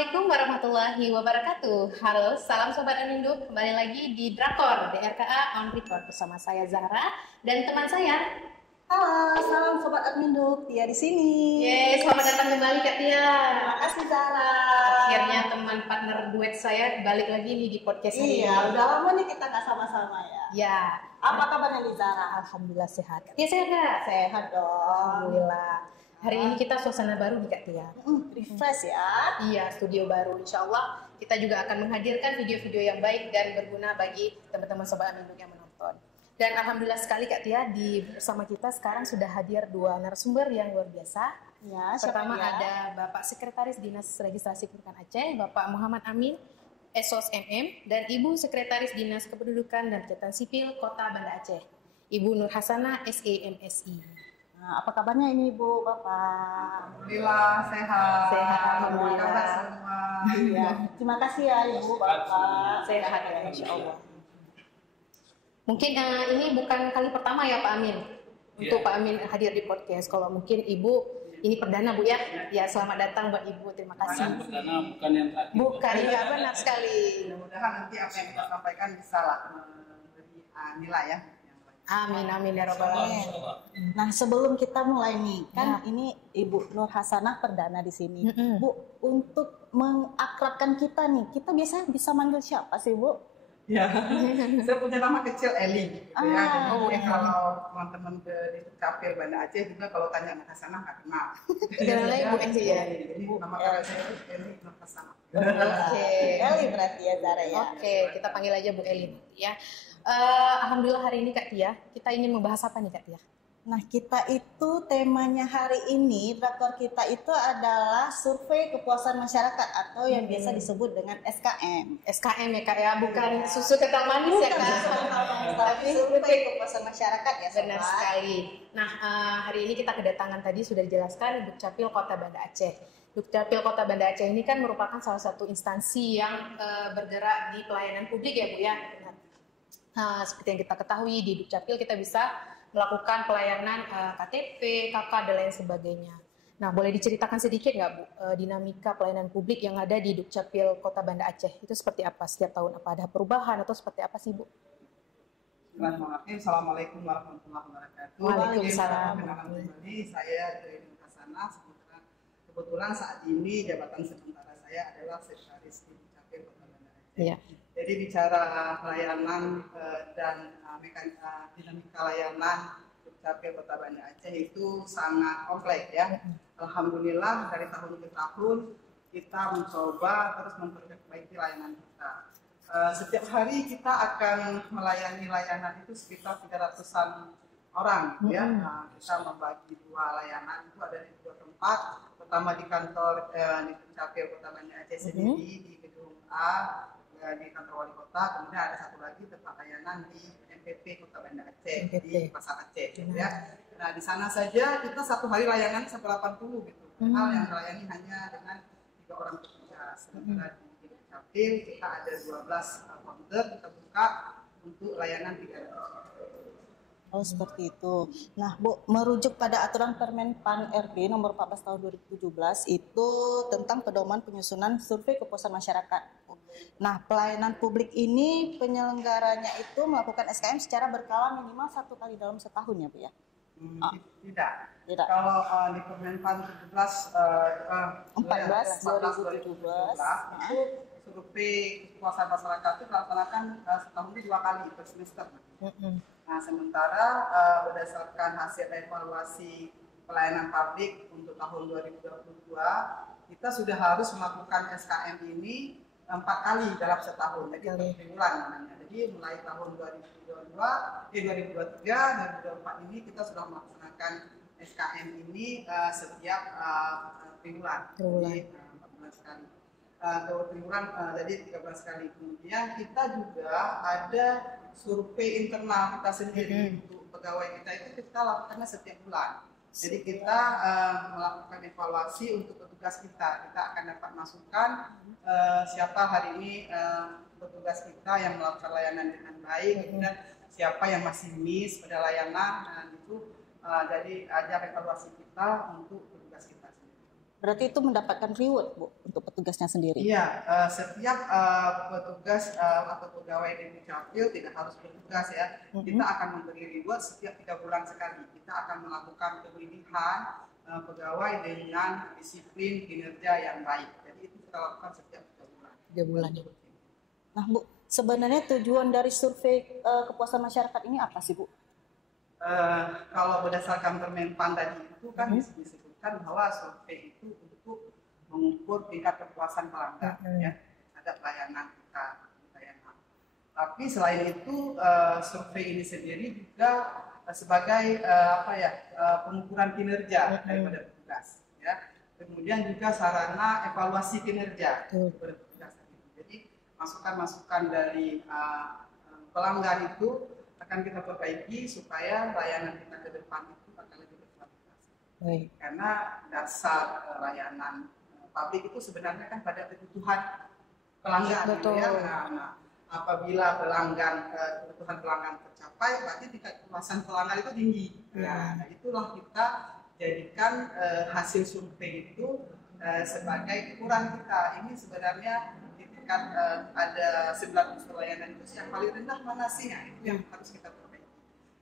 Assalamualaikum warahmatullahi wabarakatuh. Halo, salam Sobat Anindo. Kembali lagi di Drakor DRKA on Record bersama saya Zahra dan teman saya. Halo, salam Sobat Adminduk, Tia di sini. Yeay, selamat datang kembali Kak Tia. Terima kasih Zahra. Akhirnya teman partner duet saya balik lagi nih di podcast ini. Iya, udah lama nih kita nggak sama-sama ya. Ya. Apa kabarnya nih Zahra? Alhamdulillah sehat. Kak Tia sehat nggak? Sehat dong. Alhamdulillah. Hari ini kita suasana baru nih Kak Tia. Refresh ya. Iya, studio baru. Insya Allah kita juga akan menghadirkan video-video yang baik dan berguna bagi teman-teman Sobat Anindo yang menonton. Dan alhamdulillah sekali Kak Tia, bersama kita sekarang sudah hadir dua narasumber yang luar biasa. Ya, Pertama dia? ada Bapak Sekretaris Dinas Registrasi Kependudukan Aceh, Bapak Muhammad Amin, SOS MM, dan Ibu Sekretaris Dinas Kependudukan dan Catatan Sipil Kota Banda Aceh, Ibu Nur Hasanah, SEMSI. Nah, apa kabarnya ini Bu, Bapak? Alhamdulillah sehat. Sehat, Alhamdulillah. alhamdulillah. Semua. Iya, terima kasih ya Ibu, Bapak. Sehat ya, Masya Allah. Mungkin ini bukan kali pertama ya Pak Amin untuk Pak Amin hadir di podcast. Kalau mungkin Ibu ini perdana Bu ya. Ya, selamat datang buat Ibu. Terima kasih. Perdana bukan yang terakhir. Bukan, ya benar sekali. Mudah-mudahan nanti apa yang kita sampaikan bisa lah memberi nilai ya. Amin amin ya robbal alamin. Nah, sebelum kita mulai nih, kan ini Ibu Nur Hasanah perdana di sini. Bu, untuk mengakrabkan kita nih, kita biasanya bisa manggil siapa sih Bu? Ya, saya punya nama kecil Eli. Ya, jadi kalau teman-teman di Capil Banda Aceh juga kalau tanya Nur Hasanah nggak kenal. Jangan lagi Bu Eli ya. Jadi nama kakak saya itu Eli Nur Hasanah. Oke. Eli berarti ya Zara ya. Oke, kita panggil aja Bu Eli nanti ya. Alhamdulillah hari ini Kak Tia, kita ingin membahas apa nih Kak Tia? Nah, kita itu temanya hari ini, drakor kita itu adalah survei kepuasan masyarakat atau yang biasa disebut dengan SKM. SKM ya Kak ya, bukan susu kental manis ya Kak. Tapi survei kepuasan masyarakat ya. Benar sekali. Nah, hari ini kita kedatangan tadi sudah dijelaskan Dukcapil Kota Banda Aceh. Dukcapil Kota Banda Aceh ini kan merupakan salah satu instansi yang bergerak di pelayanan publik ya Bu ya. Nah, seperti yang kita ketahui di Dukcapil kita bisa melakukan pelayanan KTP, KK, dan lain sebagainya. Nah, boleh diceritakan sedikit nggak Bu, dinamika pelayanan publik yang ada di Dukcapil Kota Banda Aceh itu seperti apa setiap tahun? Apa ada perubahan atau seperti apa sih Bu? Bismillahirrahmanirrahim. Assalamualaikum warahmatullahi wabarakatuh. Waalaikumsalam. Kenalan kembali, saya Eli Nur Hasanah. Kebetulan saat ini jabatan sementara saya adalah Sekretaris di Dukcapil Kota Banda Aceh. Iya. Jadi bicara pelayanan dan dinamika layanan Dukcapil Kota Banda Aceh itu sangat kompleks ya. Alhamdulillah dari tahun ke tahun kita mencoba terus memperbaiki layanan kita. Setiap hari kita akan melayani layanan itu sekitar 300-an orang ya. Kita membagi dua layanan itu ada di dua tempat. Pertama di kantor di Dukcapil Kota Banda Aceh sendiri di gedung A di kantor wali kota, kemudian ada satu lagi tempat layanan di MPP Kota Banda Aceh di Pasar Aceh gitu ya. Nah, di sana saja kita satu hari layanan sampai 80 gitu. Hal yang melayani hanya dengan 3 orang petugas. Sementara di Dukcapil kita ada 12 counter kita buka untuk layanan 300. Oh, seperti itu. Nah, Bu, merujuk pada aturan Permen-Pan RB nomor 14 tahun 2017 itu tentang pedoman penyusunan survei kepuasan masyarakat. Nah, pelayanan publik ini penyelenggaranya itu melakukan SKM secara berkala minimal 1 kali dalam setahun ya, Bu ya? Tidak. Kalau di Permen-Pan 14 2017 itu survei kepuasan masyarakat itu dilaksanakan setahun itu 2 kali per semester. Nah, sementara berdasarkan hasil evaluasi pelayanan publik untuk tahun 2022, kita sudah harus melakukan SKM ini 4 kali dalam setahun, jadi triwulan namanya. Jadi mulai tahun 2023, 2024 ini kita sudah melaksanakan SKM ini setiap triwulan, jadi 4 bulan sekali. Triwulan jadi 3 bulan sekali. Kemudian kita juga ada survei internal kita sendiri untuk pegawai kita itu kita lakukannya setiap bulan. Jadi kita melakukan evaluasi untuk petugas kita. Kita akan dapat masukan siapa hari ini petugas kita yang melakukan layanan dengan baik, dan siapa yang masih miss pada layanan. Nah, itu jadi ada evaluasi kita untuk petugas kita sendiri. Berarti itu mendapatkan reward, Bu, untuk petugasnya sendiri. Iya, setiap petugas atau pegawai di Dukcapil tidak harus bertugas ya. Kita akan memberi reward setiap 3 bulan sekali. Kita akan melakukan pemilihan pegawai dengan disiplin kinerja yang baik. Jadi itu kita lakukan setiap 3 bulan. 3 bulan. Nah, Bu, sebenarnya tujuan dari survei kepuasan masyarakat ini apa sih, Bu? Kalau berdasarkan Permenpan tadi itu kan disebutkan bahwa survei itu untuk mengukur tingkat kepuasan pelanggan, ya, ada pelayanan kita. Tapi selain itu survei ini sendiri juga sebagai pengukuran kinerja daripada petugas, ya. Kemudian juga sarana evaluasi kinerja daripada petugas. Jadi masukan-masukan dari pelanggan itu akan kita perbaiki supaya layanan kita ke depan itu akan lebih berkualitas. Karena dasar layanan publik itu sebenarnya kan pada kebutuhan pelanggan. Betul. Ya. Nah, apabila kebutuhan pelanggan tercapai, berarti tingkat kepuasan pelanggan itu tinggi. Nah, itulah kita jadikan hasil survei itu sebagai ukuran kita. Ini sebenarnya kan ada 19 pelayanan itu yang paling rendah mana sih? Nah, itu yang harus kita perbaiki.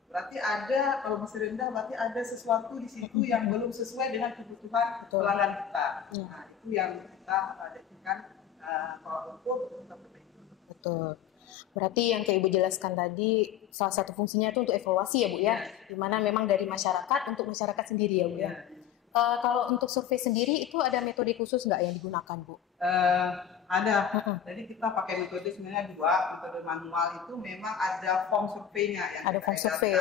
Berarti ada, kalau masih rendah berarti ada sesuatu di situ yang belum sesuai dengan kebutuhan pelanggan kita. Nah, itu yang kita jadikan kalau ukur kita perbaiki. Betul. Berarti yang kayak Ibu jelaskan tadi salah satu fungsinya itu untuk evaluasi ya Bu ya, dimana memang dari masyarakat untuk masyarakat sendiri ya Bu ya. Kalau untuk survei sendiri itu ada metode khusus nggak yang digunakan Bu? Ada. Jadi kita pakai metode sebenarnya 2. Metode manual itu memang ada form surveinya yang ada form survei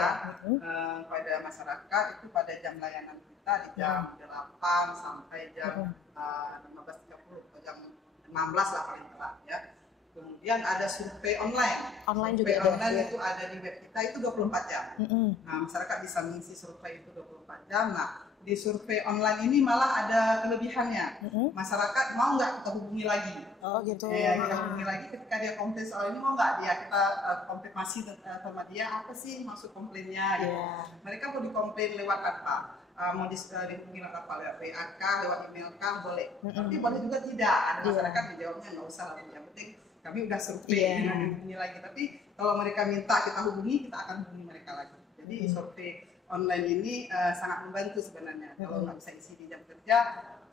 pada masyarakat itu pada jam layanan kita di jam 8 sampai jam 15.30 atau jam 16 lah paling telat ya. Kemudian ada survei online. Survei juga online ada. Itu ada di web kita itu 24 jam. Nah, masyarakat bisa mengisi survei itu 24 jam. Nah, di survei online ini malah ada kelebihannya. Masyarakat mau nggak kita hubungi lagi? Oh gitu. Kita hubungi lagi ketika dia komplain soal ini, mau nggak dia kita konfirmasi sama dia apa sih maksud komplainnya? Gitu. Mereka mau dikomplain lewat apa? Mau dihubungi lewat apa? Lewat WA kah, lewat email kah? Boleh. Tapi boleh juga tidak. Ada masyarakat menjawabnya nggak usah lah. Yang penting kami udah survei dengan dihubungi lagi. Tapi kalau mereka minta kita hubungi, kita akan hubungi mereka lagi. Jadi survei online ini sangat membantu sebenarnya. Kalau nggak bisa isi di jam kerja,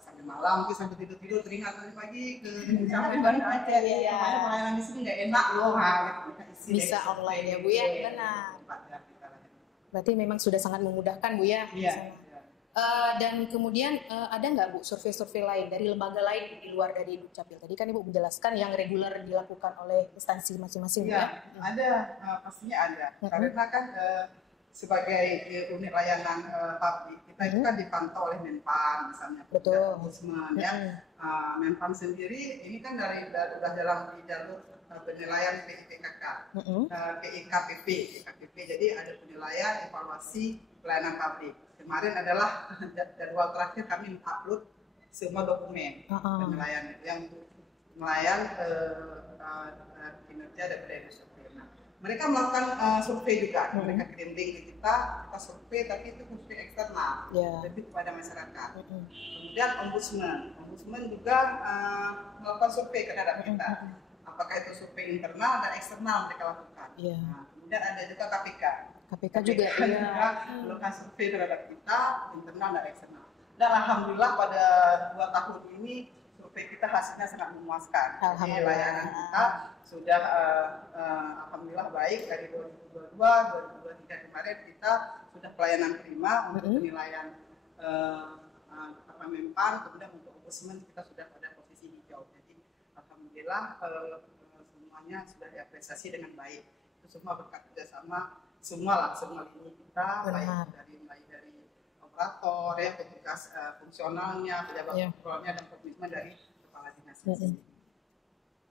sampai malam, mungkin sampai tidur teringat tadi pagi ke Dukcapil Banda Aceh. Makanya pelayanan di sini nggak enak loh, gitu. Bisa online ya Bu ya, benar. Berarti memang sudah sangat memudahkan Bu ya. Dan kemudian ada nggak Bu survei-survei lain dari lembaga lain di luar dari Dukcapil? Tadi kan Ibu menjelaskan yang reguler dilakukan oleh instansi masing-masing ya. Ada, pastinya ada. Karena kan sebagai unit layanan publik kita itu kan dipantau oleh Menpan misalnya, Ombudsman ya. Menpan sendiri ini kan udah dalam di jalur penilaian PIPKK, PIKPP. Jadi ada penilaian evaluasi pelayanan publik. Kemarin adalah jadwal terakhir kami upload semua dokumen penilaian yang penilaian kinerja daripada industri. Mereka melakukan survei juga, mereka kirim link ke kita survei, tapi itu survei eksternal, lebih kepada masyarakat. Kemudian ombudsman juga melakukan survei terhadap kita. Apakah itu survei internal dan eksternal mereka lakukan. Nah, kemudian ada juga KPK juga melakukan survei terhadap kita, internal dan eksternal. Dan alhamdulillah pada 2 tahun ini survei kita hasilnya sangat memuaskan. Jadi layanan kita sudah alhamdulillah baik dari 2022, 2023 kemarin kita sudah pelayanan prima untuk penilaian Menpan, kemudian untuk ombudsman kita sudah pada posisi hijau. Jadi alhamdulillah semuanya sudah diapresiasi dengan baik. Itu semua berkat kerjasama semua lini kita, baik mulai dari operator, petugas fungsionalnya, pejabat kontrolnya dan komitmen dari kepala dinas.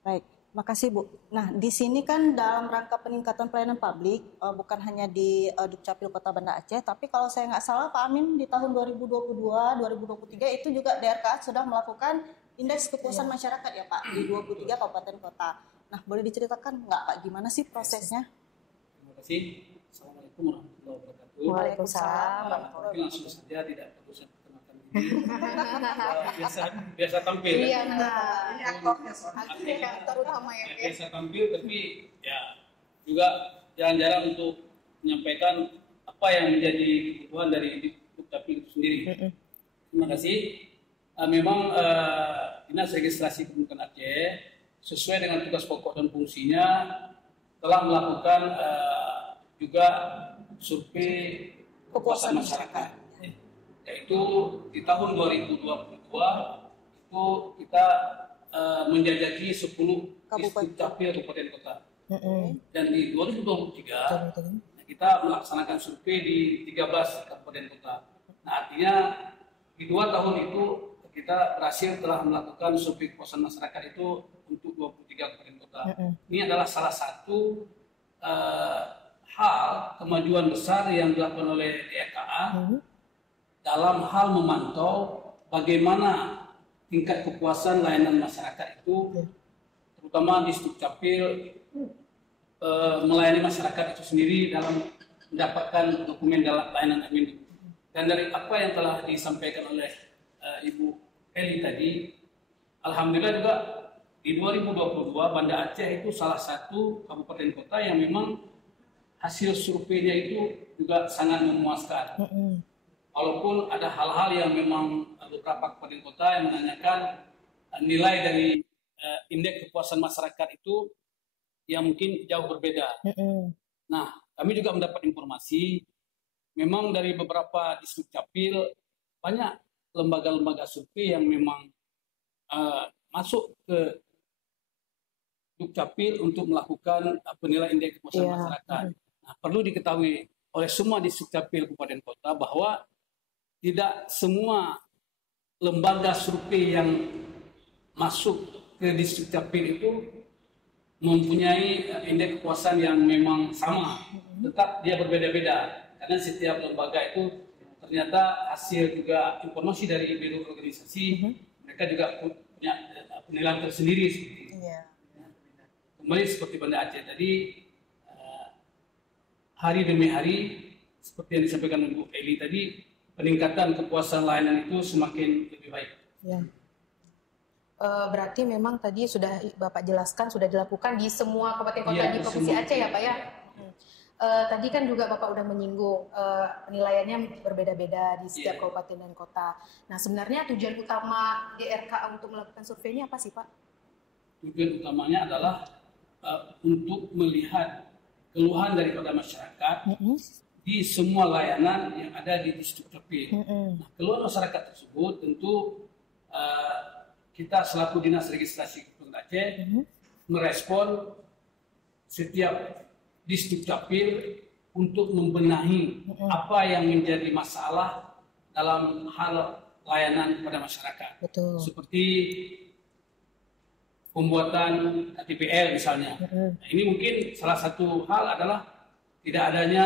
Baik. Makasih Bu. Nah di sini kan dalam rangka peningkatan pelayanan publik bukan hanya di Dukcapil Kota Banda Aceh, tapi kalau saya nggak salah Pak Amin di tahun 2022-2023 itu juga DRKA sudah melakukan indeks kepuasan masyarakat ya Pak di 23 kabupaten kota. Nah boleh diceritakan nggak Pak gimana sih prosesnya? Terima kasih. Assalamualaikum warahmatullahi wabarakatuh. Waalaikumsalam. Mungkin langsung saja tidak perlu saya perkenalkan biasa biasa tampil. Iya, Kan? nah, Ini aktornya soalnya. aktor utama ya, Pak. Biasa tampil, tapi ya juga jarang-jarang untuk menyampaikan apa yang menjadi kebutuhan dari Dukcapil itu sendiri. Terima kasih. Memang Dinas Registrasi Kependudukan Aceh sesuai dengan tugas pokok dan fungsinya telah melakukan juga survei kepuasan masyarakat, yaitu di tahun 2022 itu kita menjajaki 10 Dukcapil kabupaten kota. Dan di 2023 kita melaksanakan survei di 13 kabupaten kota. Nah, artinya di 2 tahun itu kita berhasil telah melakukan survei kepuasan masyarakat itu untuk 23 kabupaten kota. Ini adalah salah satu hal kemajuan besar yang dilakukan oleh DRKA dalam hal memantau bagaimana tingkat kepuasan layanan masyarakat itu, terutama di Dukcapil melayani masyarakat itu sendiri dalam mendapatkan dokumen dalam layanan admin. Dan dari apa yang telah disampaikan oleh Ibu Eli tadi, alhamdulillah juga di 2022 Banda Aceh itu salah satu kabupaten kota yang memang hasil surveinya itu juga sangat memuaskan. Walaupun ada hal-hal yang memang beberapa kabupaten kota yang menanyakan nilai dari indeks kepuasan masyarakat itu yang mungkin jauh berbeda. Nah, kami juga mendapat informasi memang dari beberapa di Dukcapil banyak lembaga-lembaga survei yang memang masuk ke Dukcapil untuk melakukan penilaian indeks kepuasan masyarakat. Nah, perlu diketahui oleh semua di Dukcapil kabupaten kota bahwa tidak semua lembaga survei yang masuk ke Dukcapil itu mempunyai indeks kepuasan yang memang sama, tetap dia berbeda-beda karena setiap lembaga itu ternyata hasil juga informasi dari biro organisasi, mereka juga punya penilaian tersendiri seperti itu. Kembali seperti Banda Aceh tadi, hari demi hari seperti yang disampaikan Bu Eli tadi, peningkatan kepuasan layanan itu semakin lebih baik. Berarti memang tadi sudah Bapak jelaskan sudah dilakukan di semua kabupaten kota di Provinsi Aceh ya Pak ya. Tadi kan juga Bapak udah menyinggung penilaiannya berbeda-beda di setiap kabupaten dan kota. Nah, sebenarnya tujuan utama DRKA untuk melakukan survei ini apa sih Pak? Tujuan utamanya adalah untuk melihat keluhan daripada masyarakat di semua layanan yang ada di Dukcapil. Nah, keluhan masyarakat tersebut tentu kita selaku Dinas Registrasi Kependudukan Aceh merespon setiap Dukcapil untuk membenahi apa yang menjadi masalah dalam hal layanan kepada masyarakat. Betul. Seperti pembuatan KTPL misalnya. Nah, ini mungkin salah satu hal adalah tidak adanya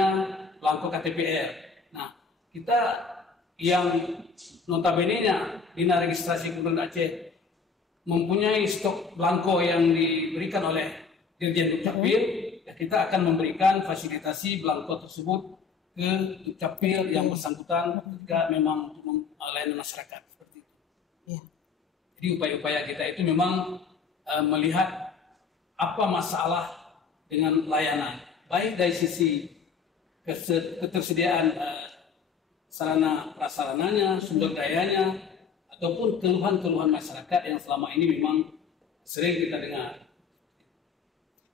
belangko KTPL. Nah, kita yang notabene-nya Dinas Registrasi Kependudukan Aceh mempunyai stok belangko yang diberikan oleh Dirjen Dukcapil, ya kita akan memberikan fasilitasi belangko tersebut ke Dukcapil yang bersangkutan ketika memang untuk melayani masyarakat seperti itu. Jadi upaya-upaya kita itu memang melihat apa masalah dengan layanan, baik dari sisi ketersediaan sarana prasarananya, sumber dayanya, ataupun keluhan-keluhan masyarakat yang selama ini memang sering kita dengar.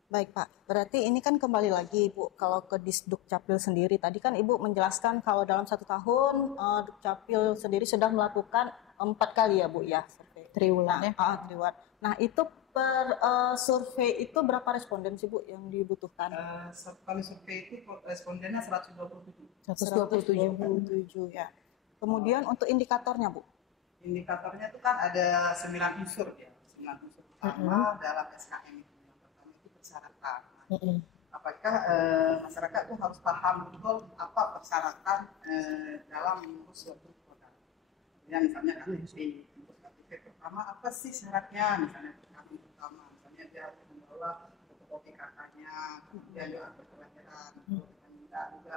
Baik Pak, berarti ini kan kembali lagi Ibu, kalau ke Dukcapil sendiri, tadi kan Ibu menjelaskan kalau dalam 1 tahun Dukcapil sendiri sudah melakukan 4 kali ya Bu ya, survei. Triwulan ya? Triwulan. Nah itu per survei itu berapa responden sih Bu yang dibutuhkan? Satu kali survei itu respondennya 127. 127 ya. Kemudian untuk indikatornya Bu? Indikatornya itu kan ada 9 unsur ya. 9 unsur utama dalam SKM itu. Yang pertama itu persyaratan. Apakah masyarakat itu harus paham betul apa persyaratan dalam mengurus suatu produk. Ya, misalnya KTP. Untuk KTP pertama apa sih syaratnya? Misalnya pertama, misalnya dia harus membawa fotokopi kakaknya, kemudian juga akte kelahiran, juga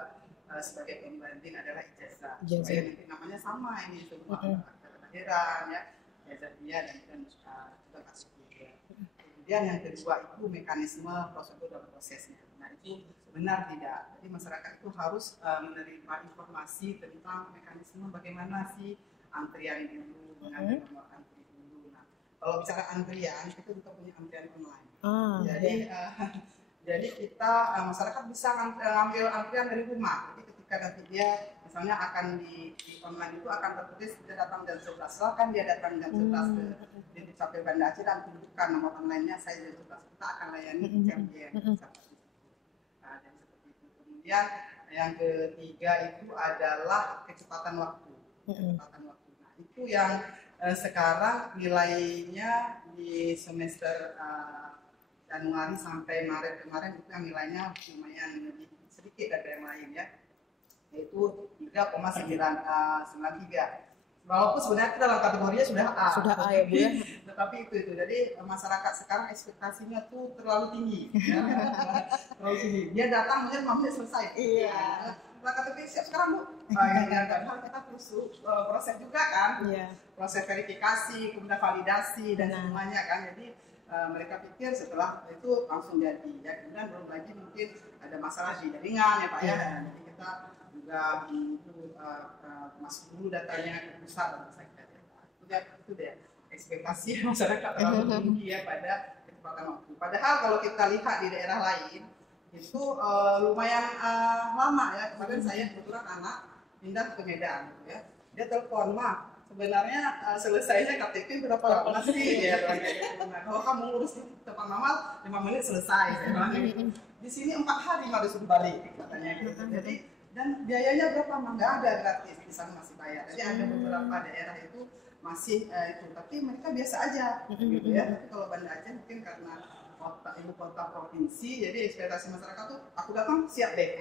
sebagai pembanding adalah ijazah. Ijazah. Supaya nanti namanya sama ini semua kelahiran ya, ijazah dia dan juga masuk dia. Kemudian yang kedua itu mekanisme prosedur dan prosesnya. Nah itu benar tidak. Jadi masyarakat itu harus menerima informasi tentang mekanisme bagaimana sih antrian dulu, mengambil nomor antri dulu. Nah kalau bicara antrian itu kita punya antrian online. Jadi kita masyarakat bisa ngambil antrian dari rumah. Jadi ketika nanti dia misalnya akan di online itu akan tertulis dia datang jam 11, silakan dia datang jam 11 di Dukcapil Banda Aceh dan tunjukkan nomor online-nya saya jam 11. Kita akan layani jam dia. Nah, dan seperti itu. Kemudian yang ketiga itu adalah kecepatan waktu. Kecepatan waktu. Nah, itu yang sekarang nilainya di semester Januari sampai Maret kemarin itu yang nilainya lumayan lebih sedikit dari yang lain ya, yaitu 3,993. Walaupun sebenarnya itu dalam kategorinya sudah A. Sudah A ya Bu ya. Tetapi itu. Jadi masyarakat sekarang ekspektasinya tuh terlalu tinggi. Ya. Terlalu tinggi. Dia datang mungkin 5 menit selesai. Iya. Nah, KTP siap sekarang Bu. Padahal kita terus proses juga kan. Iya. Proses verifikasi, kemudian validasi dan semuanya kan. Jadi mereka pikir setelah itu langsung jadi. Ya, kemudian belum lagi mungkin ada masalah di jaringan ya Pak ya. Jadi kita juga masuk dulu datanya ke pusat dan sebagainya. Itu deh ekspektasi masyarakat terlalu tinggi ya pada kecepatan waktu. Padahal kalau kita lihat di daerah lain itu lumayan lama ya. Kemarin saya kebetulan anak pindah ke Medan ya. Dia telepon, "Ma, sebenarnya selesainya KTP berapa lama sih?" Ya, nah, kalau kamu ngurus di tempat mama 5 menit selesai. Saya bilang gitu. Di sini 4 hari harus balik katanya gitu. Jadi dan biayanya berapa? Nggak ada, gratis, di sana masih bayar. Jadi ada beberapa daerah itu masih itu, tapi mereka biasa aja gitu ya. Tapi kalau Banda Aceh mungkin karena ibu kota provinsi, jadi ekspektasi masyarakat tuh aku datang siap deh,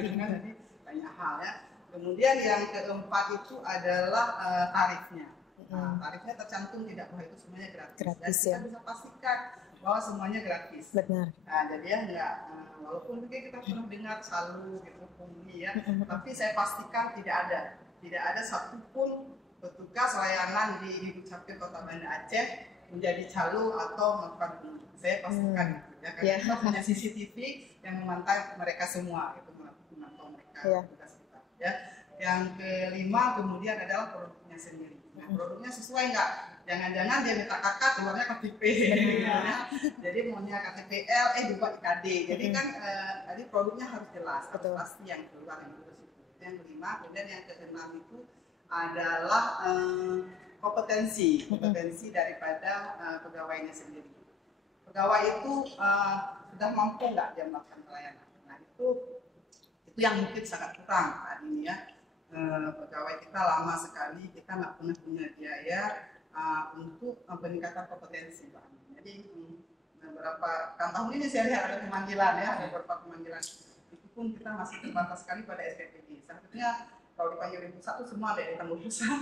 gitu kan. Jadi banyak hal ya. Kemudian yang keempat itu adalah tarifnya. Nah, tarifnya tercantum tidak bahwa itu semuanya gratis. Dan kita bisa pastikan bahwa semuanya gratis. Benar. Nah, jadi ya enggak, walaupun mungkin kita pernah dengar selalu gitu pungli ya, tapi saya pastikan tidak ada satupun petugas layanan di Dukcapil Kota Banda Aceh menjadi calo atau melakukan pungli. Saya pastikan itu ya, karena kita punya CCTV yang memantau mereka semua, itu memantau mereka petugas kita. Ya. Yang kelima kemudian adalah produknya sendiri. Nah, produknya sesuai nggak? Jangan-jangan dia minta kakak keluarnya KTP, ya. Jadi maunya KTPL, juga IKD. Jadi kan tadi produknya harus jelas, harus pasti yang keluar yang itu. Yang kelima, kemudian yang keenam itu adalah kompetensi daripada pegawainya sendiri. Pegawai itu sudah mampu nggak dia melakukan pelayanan? Nah itu yang mungkin sangat kurang saat ini ya. Pegawai kita lama sekali kita nggak pernah punya biaya untuk peningkatan kompetensi, Pak. Jadi beberapa tahun ini saya lihat ada pemanggilan ya, ada beberapa pemanggilan itu pun kita masih terbatas sekali pada SPPD. Seharusnya kalau dipanggil di pusat itu semua ada di tanggung pusat,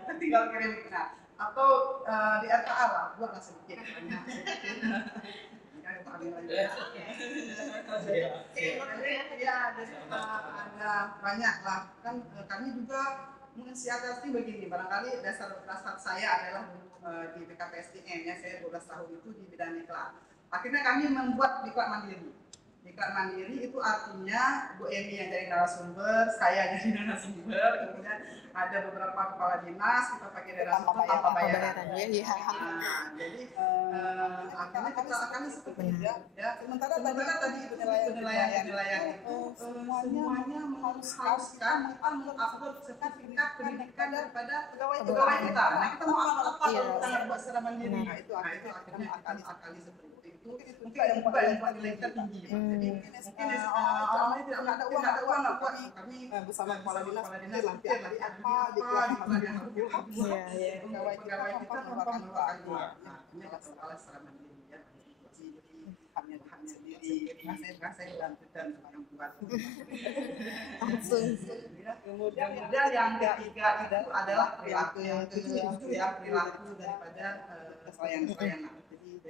kita tinggal kirim. Nah, atau di RKA lah, buatlah sedikit. Ya, ada banyak lah. Kan kami juga mensiasati begini. Barangkali dasar saya adalah di BKPSDM ya. Saya 12 tahun itu di bidang diklat. Akhirnya kami membuat diklat mandiri. Diklat mandiri itu artinya Bu Emi yang jadi narasumber, saya yang jadi narasumber, kemudian ada beberapa kepala dinas, kita pakai narasumber tanpa bayaran. Jadi akhirnya kita akan seperti itu ya. Sementara tadi penilaian itu semuanya mengharuskan mengupload sertifikat pendidikan daripada pegawai kita. Nah kita mau apa kalau kita nggak buat secara mandiri? Nah itu akhirnya akali seperti itu. Mungkin yang nilai tertinggi. Jadi mungkin tidak ada uang nggak buat kami bersama kepala dinas nanti apa pegawai kita mengeluarkan uang. Nah ini nggak salah secara mandiri ya. Hanya sendiri. Saya bantu dan yang buat. Kemudian yang ketiga itu adalah perilaku yang ketujuh ya, perilaku daripada pelayanan.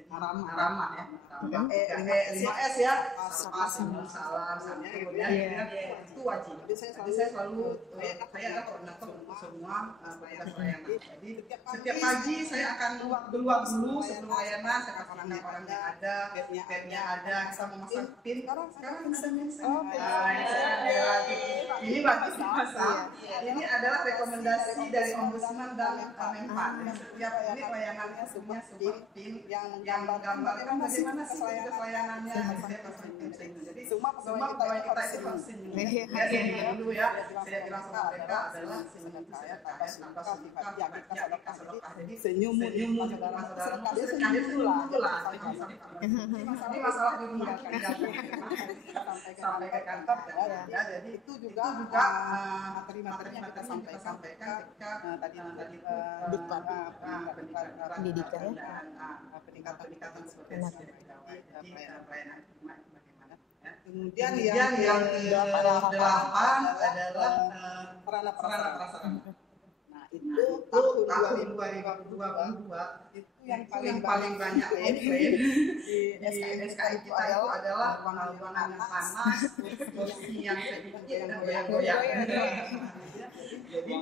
ramah ya, 5S ya, sapa, senyum, salam, kemudian itu wajib. Jadi saya selalu saya ada koordinator untuk semua pelayanan. Jadi setiap pagi saya akan keluar dulu sebelum layanan, saya akan orang-orangnya ada, bednya ada, kita memasang pin. Sekarang bisa ini wajib dipasang. Ini adalah rekomendasi dari Ombudsman dan Menpan. Setiap ini layanannya semuanya sebuah pin yang menggambarkan bagaimana sih pelayanannya. Jadi semua pegawai kita itu harus senyum. Ya dulu ya, saya bilang sama mereka adalah senyum saya, tanpa sedekah, jadi senyum, saudara-saudara, sedekah itu lah. Ini masalah di rumah sampai ke kantor ya, jadi itu juga materi-materinya kita sampaikan ketika tadi peningkatan seperti jadi pelayanan rumah itu bagaimana ya. Kemudian yang ke-8 adalah sarana prasarana. Nah itu tahun 2022 itu yang paling banyak komplain di SKI kita itu adalah ruangan yang panas, kursi yang sedikit dan goyang-goyang. Jadi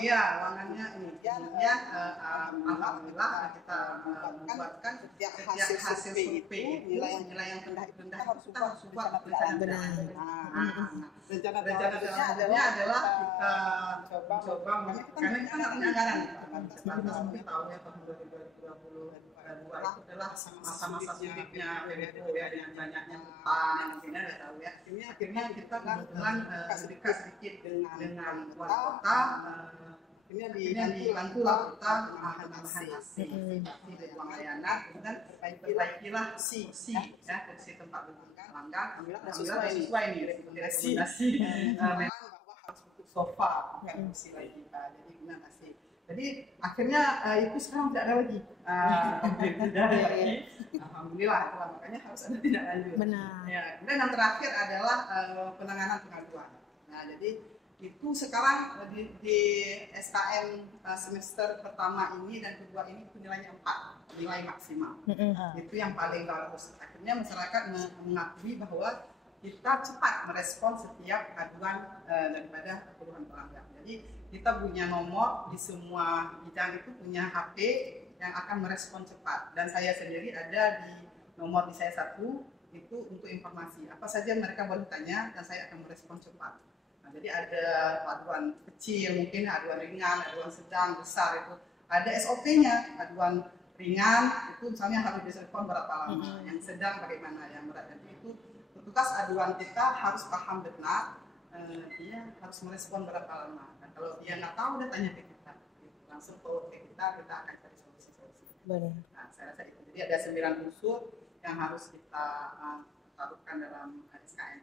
iya ruangannya ini. Kemudian alhamdulillah kita membuatkan setiap hasil survei itu nilai yang rendah kita harus buat rencana. Rencana dalamnya adalah kita coba karena kita nggak punya anggaran. Kita tahunnya tahun 2022 itu adalah masa-masa sulitnya PBTPA dengan banyaknya utang yang kita nggak tahu ya. Akhirnya kita kebetulan sedikit dengan wali kota ini dibantu lah kita tambahan AC di ruang layanan, kemudian perbaikilah kursi ya, kursi tempat duduk pelanggan. Alhamdulillah sesuai nih rekomendasi memang bahwa harus butuh sofa bukan kursi lagi. Jadi gimana sih? Jadi akhirnya itu sekarang tidak ada lagi. Alhamdulillah, makanya harus ada tindak lanjut. Benar. Ya, kemudian yang terakhir adalah penanganan pengaduan. Nah, jadi itu sekarang di SKM semester pertama ini dan kedua ini itu nilainya 4, nilai maksimal. Itu yang paling bagus. Akhirnya masyarakat mengakui bahwa kita cepat merespon setiap aduan daripada keluhan pelanggan. Jadi kita punya nomor di semua bidang itu punya HP yang akan merespon cepat. Dan saya sendiri ada di nomor di saya 1 itu untuk informasi apa saja mereka boleh tanya dan saya akan merespon cepat. Nah, jadi ada aduan kecil, mungkin aduan ringan, aduan sedang, besar itu ada SOP-nya. Aduan ringan itu misalnya harus direspon berapa lama, yang sedang bagaimana, yang berat. Jadi itu petugas aduan kita harus paham benar, dia harus merespon berapa lama. Dan kalau dia nggak tahu, dia tanya ke kita, langsung ke kita akan cari solusi-solusi. Nah, saya rasa itu. Jadi ada 9 unsur yang harus kita taruhkan dalam SKM.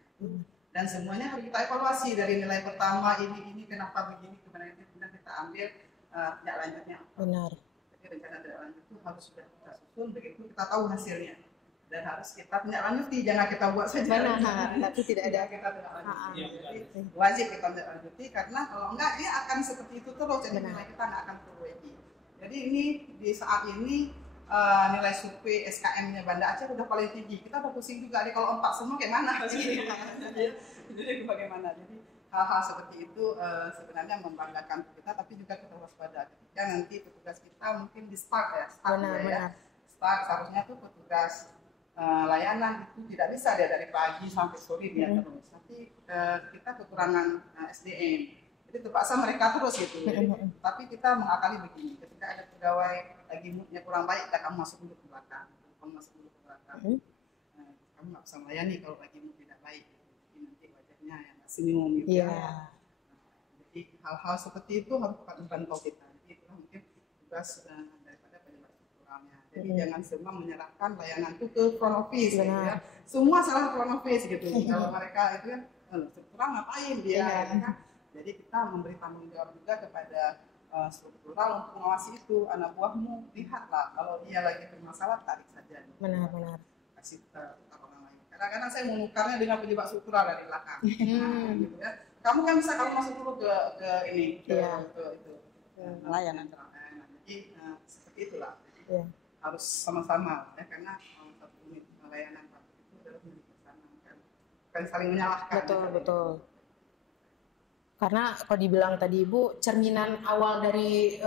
Dan semuanya harus kita evaluasi dari nilai pertama ini kenapa begini, kemudian kita ambil tindak lanjutnya. Benar. Jadi rencana tindak lanjut itu harus sudah kita susun, begitu kita tahu hasilnya. Dan harus kita tindak lanjuti, jangan kita buat saja. Benar, tapi tidak ada kita tindak lanjuti. Jadi wajib kita tindak lanjuti karena kalau enggak dia akan seperti itu terus, jadi nilai kita nggak akan perbaiki. Jadi ini di saat ini nilai survei SKM-nya Banda Aceh udah paling tinggi. Kita udah pusing juga nih kalau 4 semua kayak mana. Jadi bagaimana? Jadi hal-hal seperti itu sebenarnya membanggakan kita, tapi juga kita waspada ketika nanti petugas kita mungkin di start ya. Start seharusnya tuh petugas layanan itu tidak bisa dia dari pagi sampai sore dia terus. Tapi kita kekurangan SDM. Jadi terpaksa mereka terus gitu. Tapi kita mengakali begini, ketika ada pegawai lagi moodnya kurang baik, kamu masuk dulu ke belakang. Kamu nggak bisa melayani kalau lagi mood tidak baik. Jadi nanti wajahnya yang nggak senyum gitu ya. Jadi hal-hal seperti itu harus dipantau kita. Jadi itu mungkin tugas daripada pejabat strukturalnya. Jadi jangan semua menyerahkan layanan itu ke front office gitu ya. Semua salah front office gitu. Kalau mereka itu kan struktural ngapain dia gitu kan. Jadi kita memberi tanggung jawab juga kepada struktural untuk mengawasi itu. Anak buahmu, lihatlah kalau dia lagi bermasalah, tarik saja. Benar. Kasih ke orang lain. Kadang-kadang saya mengukarnya dengan pejabat struktural dari belakang. Gitu ya. Kamu kan bisa kamu masuk dulu ke ini, ke itu layanan. Jadi seperti itulah. harus sama-sama ya, karena satu unit layanan publik itu adalah milik bersama kan, bukan saling menyalahkan. Betul. Karena kalau dibilang tadi Ibu, cerminan awal dari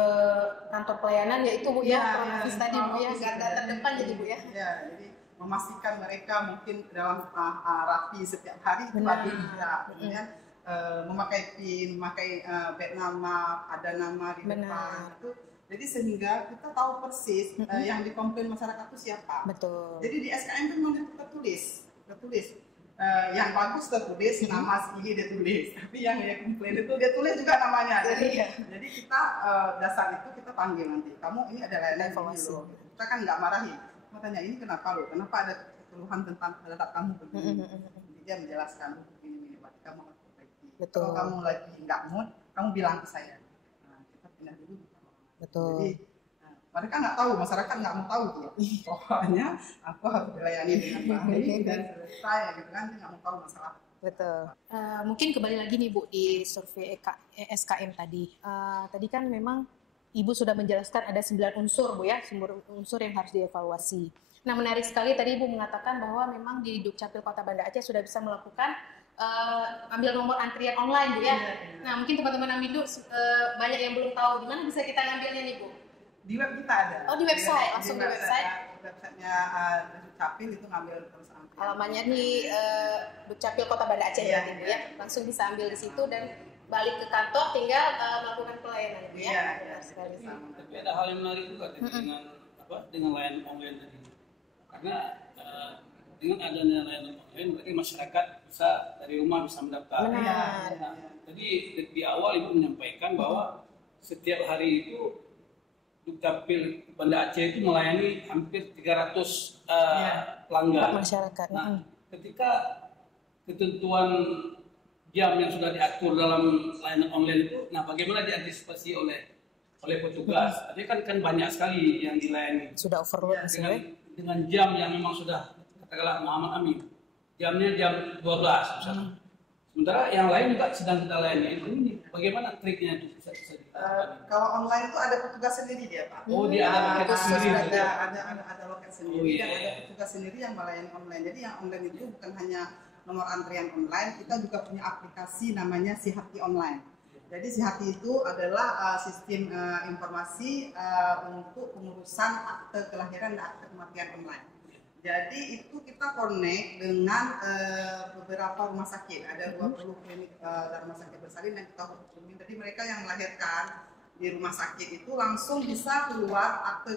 kantor pelayanan yaitu Bu front office tadi Bu garda terdepan jadi Bu ya. Ya, jadi memastikan mereka mungkin dalam rapi setiap hari itu ada kemudian memakai PIN, memakai bag nama, ada nama di depan itu. Jadi sehingga kita tahu persis yang dikomplain masyarakat itu siapa. Betul. Jadi di SKM itu memang tertulis. Yang bagus tertulis, nama si dia tulis, tapi yang dia komplain itu dia tulis juga namanya. Jadi kita dasar itu kita panggil nanti. Kamu ini ada layanan ini loh. Kita kan nggak marahin. Kita tanya ini kenapa lo? Kenapa ada keluhan tentang terhadap kamu begini? Jadi dia menjelaskan ini berarti kamu harus perbaiki. Kalau kamu lagi nggak mood, kamu bilang ke saya. Nah, kita pindah dulu. Betul. Jadi mereka nggak tahu, masyarakat nggak mau tahu tuh. Pokoknya aku harus dilayani dengan baik dan selesai, gitu kan? Nggak mau tahu masalah. Betul. Mungkin kembali lagi nih Bu di survei SKM tadi. Tadi kan memang Ibu sudah menjelaskan ada 9 unsur Bu ya, unsur yang harus dievaluasi. Nah menarik sekali tadi Ibu mengatakan bahwa memang di Dukcapil Kota Banda Aceh sudah bisa melakukan ambil nomor antrian online Bu ya. Nah mungkin teman-teman Ambidu banyak yang belum tahu di mana bisa kita ngambilnya nih Bu. Di web kita ada. Oh di website, langsung di website. Websitenya Dukcapil itu ngambil terus antrian. Alamannya di Dukcapil Kota Banda Aceh ya Bu ya. Langsung bisa ambil di situ dan balik ke kantor tinggal melakukan pelayanan Bu ya. Tapi ada hal yang menarik juga dengan layanan online tadi. Karena dengan adanya layanan online berarti masyarakat bisa dari rumah bisa mendaftar. Benar. Nah, tadi di awal Ibu menyampaikan bahwa setiap hari itu Dukcapil Banda Aceh itu melayani hampir 300 pelanggan masyarakat. Nah, ketika ketentuan jam yang sudah diatur dalam layanan online itu, nah bagaimana diantisipasi oleh petugas? Artinya kan banyak sekali yang dilayani. Sudah overload dengan jam yang memang sudah katakanlah Muhammad Amin. Jamnya jam 12 misalnya. Sementara yang lain juga sedang kita layani. Ini bagaimana triknya itu bisa kalau online itu ada petugas sendiri dia Pak. Oh dia ada loket sendiri. Ada loket sendiri. Ada petugas sendiri yang melayani online. Jadi yang online itu bukan hanya nomor antrian online, kita juga punya aplikasi namanya Si Hati Online. Jadi Si Hati itu adalah sistem informasi untuk pengurusan akte kelahiran dan akte kematian online. Jadi itu kita connect dengan beberapa rumah sakit. Ada 20 klinik dan rumah sakit bersalin yang kita hubungi. Jadi mereka yang melahirkan di rumah sakit itu langsung bisa keluar akte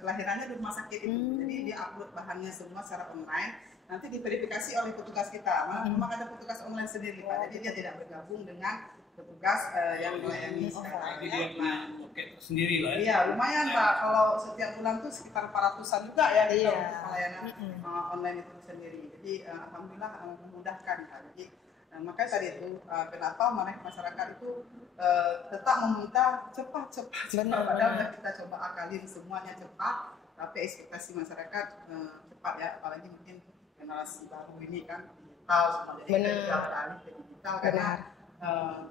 kelahirannya di rumah sakit itu. Jadi dia upload bahannya semua secara online. Nanti diverifikasi oleh petugas kita. Memang ada petugas online sendiri Pak. Jadi dia tidak bergabung dengan petugas yang melayani sekarang. Jadi dia punya loket sendiri lah. Iya, lumayan Pak. Kalau setiap bulan tuh sekitar 400-an juga ya kita untuk pelayanan online itu sendiri. Jadi alhamdulillah memudahkan Pak. Jadi makanya tadi itu kenapa masyarakat itu tetap meminta cepat. Padahal kita coba akalin semuanya cepat, tapi ekspektasi masyarakat cepat ya. Apalagi mungkin generasi baru ini kan digital, jadi kita beralih ke digital karena.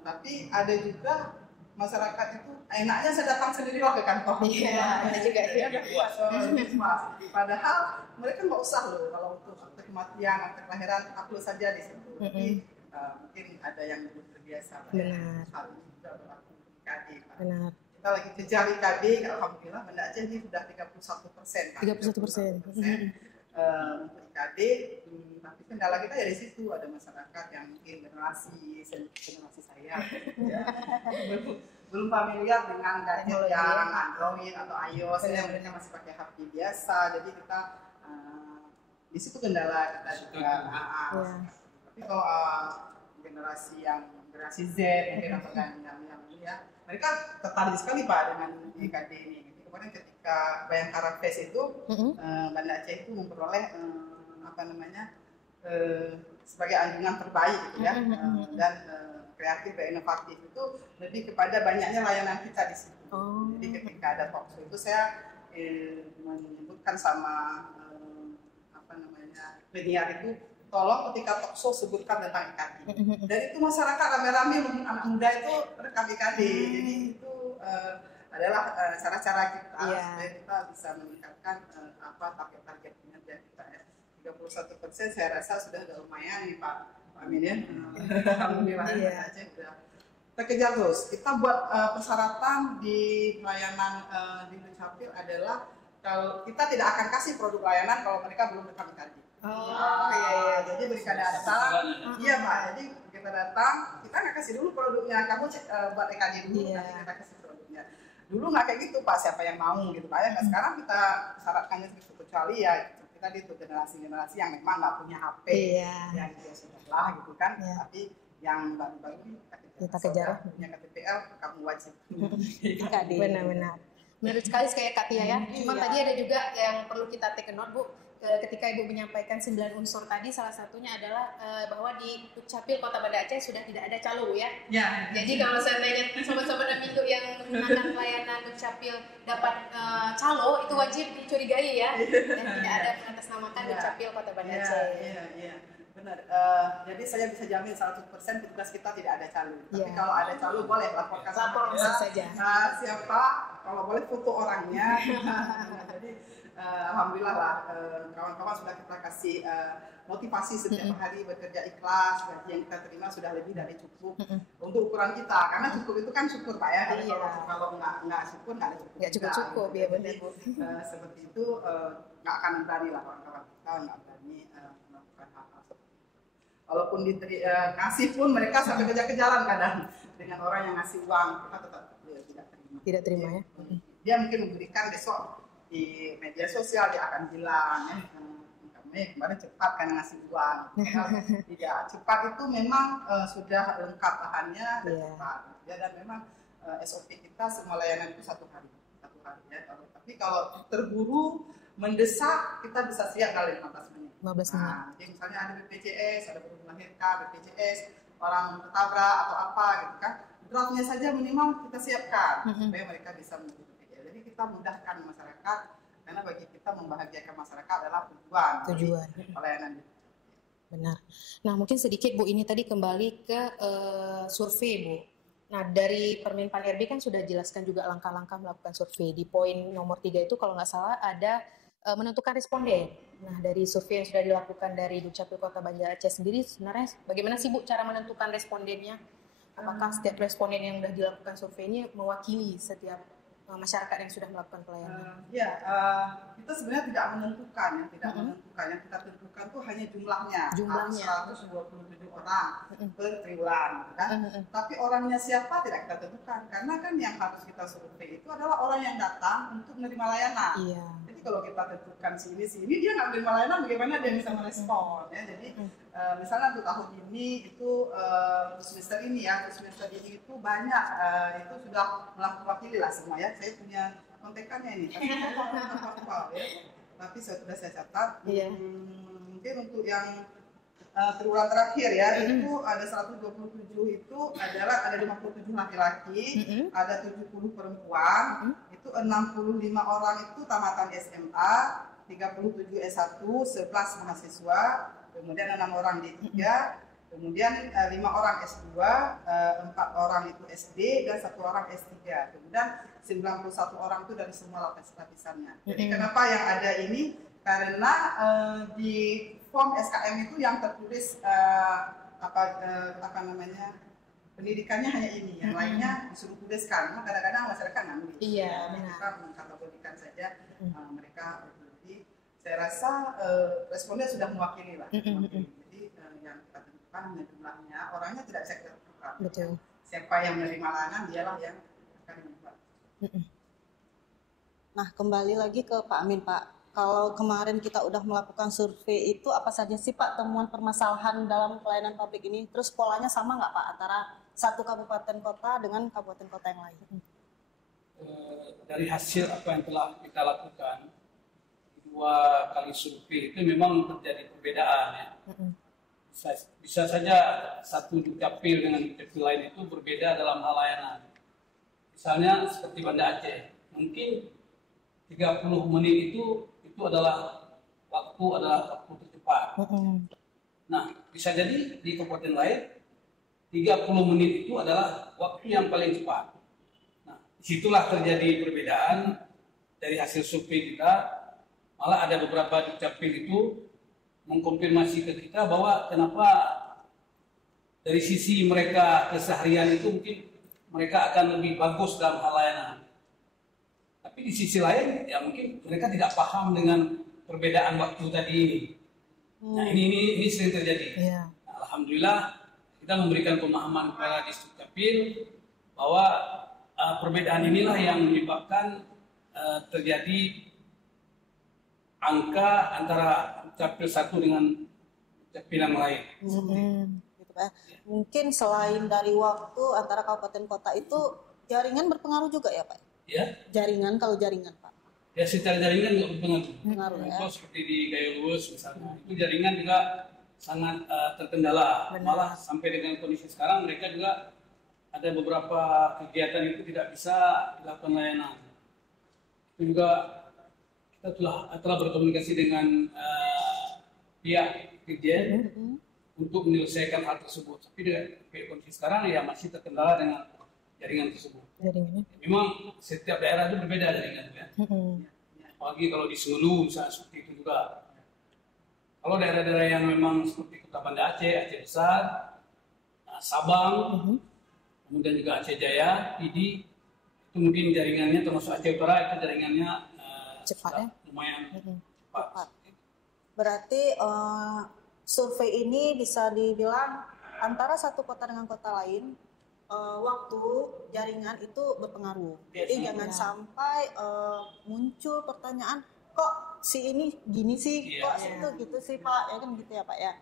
Tapi ada juga masyarakat itu enaknya saya datang sendirilah ke kantor. Iya, ada juga ya. Padahal mereka nggak usah loh kalau untuk akte kematian, akte kelahiran upload saja di situ. Jadi mungkin ada yang belum terbiasa. Benar. Hal ini juga berlaku di KD. Benar. Kita lagi kejar di KD, alhamdulillah Banda Aceh ini sudah 31%. 31%. Untuk IKD, tapi kendala kita dari situ ada masyarakat yang mungkin generasi saya belum familiar dengan gadget yang Android atau iOS yang mereka masih pakai HP biasa, jadi kita di situ kendala kita juga. Tapi kalau generasi Z mungkin atau yang ya mereka tertarik sekali Pak dengan IKD ini. Kemarin ketika Bayangkara Fest itu Banda Aceh itu memperoleh sebagai anjungan terbaik gitu ya dan kreatif dan inovatif itu lebih kepada banyaknya layanan kita di situ. Jadi ketika ada talk show itu saya menyebutkan sama penyiar itu tolong ketika talk show sebutkan tentang IKD. Dan itu masyarakat rame-rame anak muda itu rekam IKD. Jadi itu adalah cara-cara kita supaya kita bisa meningkatkan target kinerja kita ya. 31% saya rasa sudah lumayan nih Pak Amin ya. Alhamdulillah Aceh sudah terkejar terus. Kita buat persyaratan di pelayanan di Dukcapil adalah kalau kita tidak akan kasih produk layanan kalau mereka belum datang tadi. Iya. Jadi mereka datang, iya Pak. Jadi kita datang, kita nggak kasih dulu produknya. Kamu buat EKG dulu, nanti kita kasih produknya. Dulu nggak kayak gitu Pak. Siapa yang mau gitu Pak ya. Nah, sekarang kita syaratkannya seperti kecuali ya kita itu generasi yang memang nggak punya HP, yang dia sudah lah gitu kan. Tapi yang baru-baru kita kejar punya KTPL, kamu wajib. Benar-benar. Menurut sekali kayak Kak Tia ya. Cuma tadi ada juga yang perlu kita take note Bu. Ketika Ibu menyampaikan 9 unsur tadi, salah satunya adalah bahwa di Dukcapil Kota Banda Aceh sudah tidak ada calo ya. Jadi kalau seandainya sobat-sobat Amigo yang menggunakan pelayanan Dukcapil dapat calo, itu wajib dicurigai ya. Dan tidak ada mengatasnamakan Dukcapil Kota Banda Aceh. Iya. Benar. Jadi saya bisa jamin 100% petugas kita tidak ada calo. Tapi kalau ada calo boleh laporkan saja. Siapa? Kalau boleh foto orangnya. Jadi alhamdulillah lah kawan-kawan sudah kita kasih motivasi setiap hari bekerja ikhlas. Gaji yang kita terima sudah lebih dari cukup untuk ukuran kita. Karena cukup itu kan syukur Pak ya. Jadi kalau nggak syukur nggak ada cukup. Nggak cukup ya benar Bu. Seperti itu nggak akan berani lah kawan-kawan kita nggak berani melakukan hal-hal. Walaupun kasih pun mereka sampai kejar-kejaran kadang dengan orang yang ngasih uang, kita tetap tidak terima. Tidak terima ya. Dia mungkin memberikan besok di media sosial dia akan bilang ya, kami kemarin cepat kan ngasih uang. Tidak, cepat itu memang sudah lengkap bahannya dan cepat. Ya, dan memang SOP kita semua layanan itu satu hari ya. Tapi kalau terburu mendesak kita bisa siap kali 15 menit. 15 menit. Nah, jadi misalnya ada BPJS, ada baru melahirkan, BPJS, orang ketabrak atau apa gitu kan. Draftnya saja minimal kita siapkan supaya mereka bisa mengikuti BPJS. Jadi kita mudahkan masyarakat karena bagi kita membahagiakan masyarakat adalah tujuan. Pelayanan. Benar. Nah mungkin sedikit Bu ini tadi kembali ke survei Bu. Nah dari Permenpan RB kan sudah jelaskan juga langkah-langkah melakukan survei. Di poin nomor 3 itu kalau nggak salah ada menentukan responden. Nah dari survei yang sudah dilakukan dari Dukcapil Kota Banda Aceh sendiri sebenarnya bagaimana sih Bu cara menentukan respondennya? Apakah setiap responden yang sudah dilakukan survei ini mewakili setiap masyarakat yang sudah melakukan pelayanan? Kita sebenarnya tidak menentukan, yang kita tentukan tuh hanya jumlahnya. 127 orang per triwulan, kan? Tapi orangnya siapa tidak kita tentukan, karena kan yang harus kita survei itu adalah orang yang datang untuk menerima layanan. Jadi kalau kita tentukan sini dia nggak menerima layanan, bagaimana dia bisa merespon? Ya? Jadi misalnya untuk tahun ini itu semester ini itu banyak itu sudah mewakili lah semua ya. Saya punya kontekannya ini, tapi sudah saya catat. Mungkin untuk yang triwulan terakhir ya itu ada 127 itu adalah ada 57 laki-laki, ada 70 perempuan, itu 65 orang itu tamatan SMA, 37 S1, 11 mahasiswa, kemudian 6 orang D3, kemudian 5 orang S2, 4 orang itu SD, dan 1 orang S3. Kemudian 91 orang itu dari semua lapisannya. Jadi kenapa yang ada ini? Karena di form SKM itu yang tertulis pendidikannya hanya ini, yang lainnya disuruh tuliskan. Karena kadang-kadang masyarakat ngambil. Kita mengkategorikan saja mereka. Jadi saya rasa responnya sudah mewakili lah. Jadi yang kita tentukan hanya jumlahnya, orangnya tidak bisa kita tentukan. Siapa yang menerima layanan dialah yang akan membuat. Nah kembali lagi ke Pak Amin Pak. Kalau kemarin kita udah melakukan survei itu apa saja sih Pak temuan permasalahan dalam pelayanan publik ini? Terus polanya sama nggak Pak antara satu kabupaten kota dengan kabupaten kota yang lain? Dari hasil apa yang telah kita lakukan, 2 kali survei itu memang terjadi perbedaan ya. Bisa saja satu Dukcapil dengan Dukcapil lain itu berbeda dalam hal layanan. Misalnya seperti Banda Aceh, mungkin 30 menit itu adalah waktu tercepat. Nah, bisa jadi di kabupaten lain 30 menit itu adalah waktu yang paling cepat. Nah, disitulah terjadi perbedaan dari hasil survei kita. Malah ada beberapa dukcapil itu mengkonfirmasi ke kita bahwa kenapa dari sisi mereka keseharian itu mungkin mereka akan lebih bagus dalam hal layanan. Tapi di sisi lain ya mungkin mereka tidak paham dengan perbedaan waktu tadi ini. Nah ini sering terjadi. Iya. Nah, alhamdulillah kita memberikan pemahaman kepada Disdukcapil bahwa perbedaan inilah yang menyebabkan terjadi angka antara Dukcapil satu dengan Dukcapil yang lain. Gitu, Pak. Mungkin selain dari waktu antara kabupaten kota itu jaringan berpengaruh juga ya Pak? Ya, Jaringan, kalau jaringan Pak? ya secara jaringan juga berpengaruh. Pengaruh ya? Contoh seperti di Gayo Luwes misalnya, itu jaringan juga sangat terkendala. Malah sampai dengan kondisi sekarang mereka juga ada beberapa kegiatan itu tidak bisa dilakukan layanan. Itu juga kita telah berkomunikasi dengan pihak Dirjen untuk menyelesaikan hal tersebut. Tapi dengan kondisi sekarang ya masih terkendala dengan jaringan tersebut. Jaringannya. Memang setiap daerah itu berbeda jaringannya. Apalagi kalau di Sulu misalnya seperti itu juga. Kalau daerah-daerah yang memang seperti Kota Banda Aceh, Aceh Besar, Sabang, kemudian juga Aceh Jaya, Pidi, itu mungkin jaringannya termasuk Aceh Utara itu jaringannya Cepat ya? lumayan Cepat. Berarti survei ini bisa dibilang antara satu kota dengan kota lain waktu jaringan itu berpengaruh. Jadi jangan sampai muncul pertanyaan kok si ini gini sih, kok situ gitu sih Pak, ya kan gitu ya Pak ya.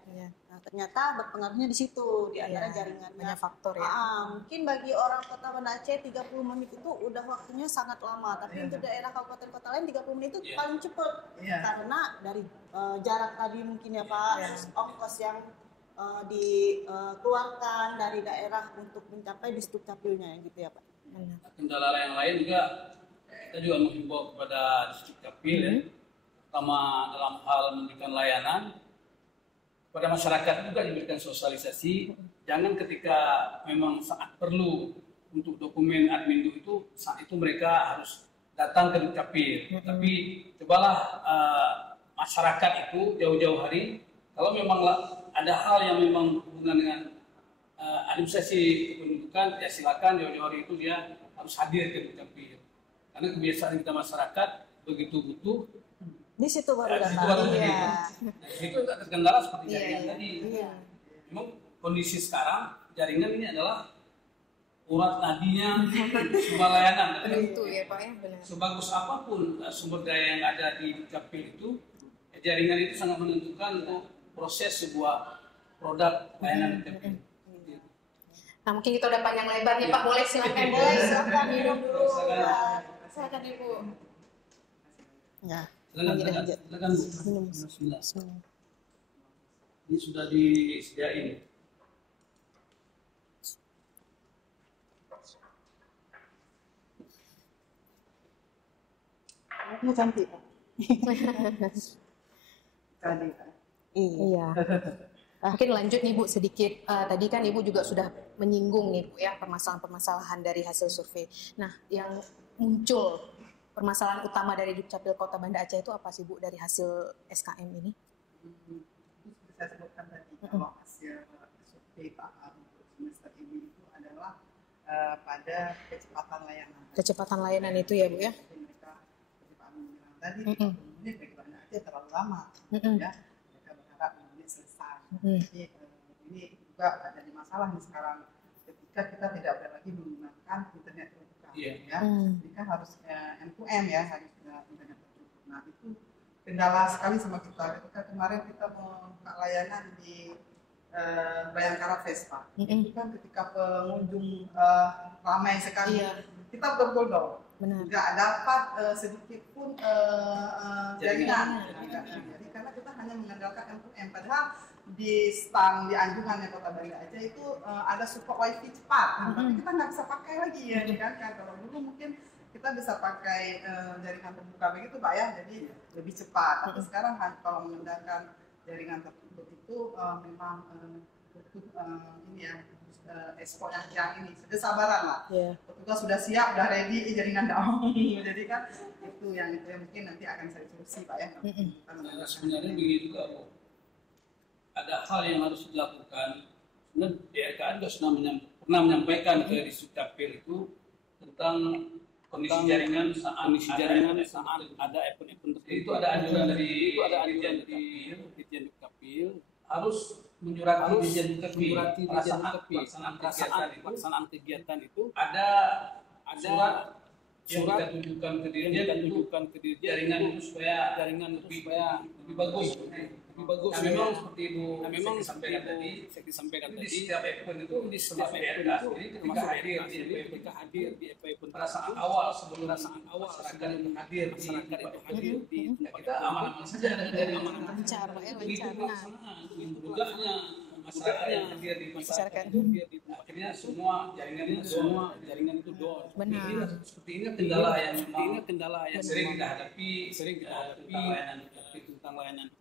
Nah ternyata berpengaruhnya di situ, di antara jaringannya. Banyak faktor ya. Mungkin bagi orang kota Banda Aceh 30 menit itu udah waktunya sangat lama, tapi untuk daerah kabupaten kota lain 30 menit itu paling cepat. Karena dari jarak tadi mungkin ya Pak, terus ongkos yang dikeluarkan dari daerah untuk mencapai Disdukcapilnya gitu ya Pak. Kendala yang lain juga kita juga menghimbau kepada Disdukcapil ya, terutama dalam hal memberikan layanan kepada masyarakat juga diberikan sosialisasi. Jangan ketika memang saat perlu untuk dokumen admin itu saat itu mereka harus datang ke Dukcapil. Tapi cobalah masyarakat itu jauh-jauh hari kalau memang ada hal yang memang berhubungan dengan administrasi kependudukan, ya silakan jauh-jauh hari itu dia harus hadir ke Dukcapil. Karena kebiasaan kita masyarakat begitu butuh di situ baru datang. Itu tidak terkendala seperti jaringan tadi. Memang kondisi sekarang jaringan ini adalah urat nadinya sebuah layanan. Itu ya Pak ya, benar. Sebagus apapun sumber daya yang ada di Dukcapil itu, jaringan itu sangat menentukan untuk proses sebuah produk layanan Dukcapil. Nah mungkin kita udah panjang lebar nih Pak, boleh silakan. Boleh silakan minum dulu. Silakan Ibu. Ya. Silakan Bu. Bismillah. Ini sudah disediain. Ini cantik Pak. Cantik. Iya. Mungkin lanjut nih Bu sedikit. Tadi kan Ibu juga sudah menyinggung nih Bu ya permasalahan-permasalahan dari hasil survei. Nah yang muncul permasalahan utama dari Dukcapil Kota Banda Aceh itu apa sih Bu dari hasil SKM ini? Itu saya sebutkan tadi kalau hasil survei Pak untuk semester ini itu adalah pada kecepatan layanan. Kecepatan layanan itu ya Bu ya? Mereka kecepatan layanan tadi 30 menit bagi Banda Aceh terlalu lama, ya. Mereka berharap menit selesai. Jadi ini juga jadi masalah nih sekarang ketika kita tidak boleh lagi menggunakan internet terbuka, ya. Jadi kan harus M2M ya, harus internet terbuka. Nah itu kendala sekali sama kita. Ketika kemarin kita membuka layanan di Bayangkara Vespa, itu kan ketika pengunjung ramai sekali, kita berbondong, nggak dapat sedikit pun jaringan. Jadi karena kita hanya mengandalkan M2M, padahal di stand di anjungannya Kota Banda Aceh itu ada support wifi cepat, tapi kita nggak bisa pakai lagi ya, kan? Kalau dulu mungkin kita bisa pakai jaringan terbuka begitu Pak ya, jadi lebih cepat. Tapi sekarang kalau mengandalkan jaringan tertutup itu memang butuh ini ya ekspor yang ini kesabaran lah. petugas sudah siap, udah ready, jaringan down. Jadi kan itu yang mungkin nanti akan cari solusi Pak ya. Sebenarnya begini juga Bu, ada hal yang harus dilakukan. Sebenarnya DRKA juga sudah pernah menyampaikan ke Disdukcapil itu tentang kondisi jaringan saat ada event-event tertentu. Itu ada anjuran dari Dirjen Dukcapil harus menyurati Dirjen Dukcapil pelaksanaan kegiatan itu ada surat yang kita tunjukkan ke Dirjen jaringan itu supaya lebih bagus. Memang seperti Ibu disampaikan tadi di setiap event itu ketika hadir di event pada saat awal sebelum masyarakat itu hadir di kita aman-aman saja dari lancar mudahnya masyarakat yang hadir di masyarakat itu akhirnya semua jaringan itu down. Benar. Seperti ini kendala yang sering kita hadapi tentang layanan.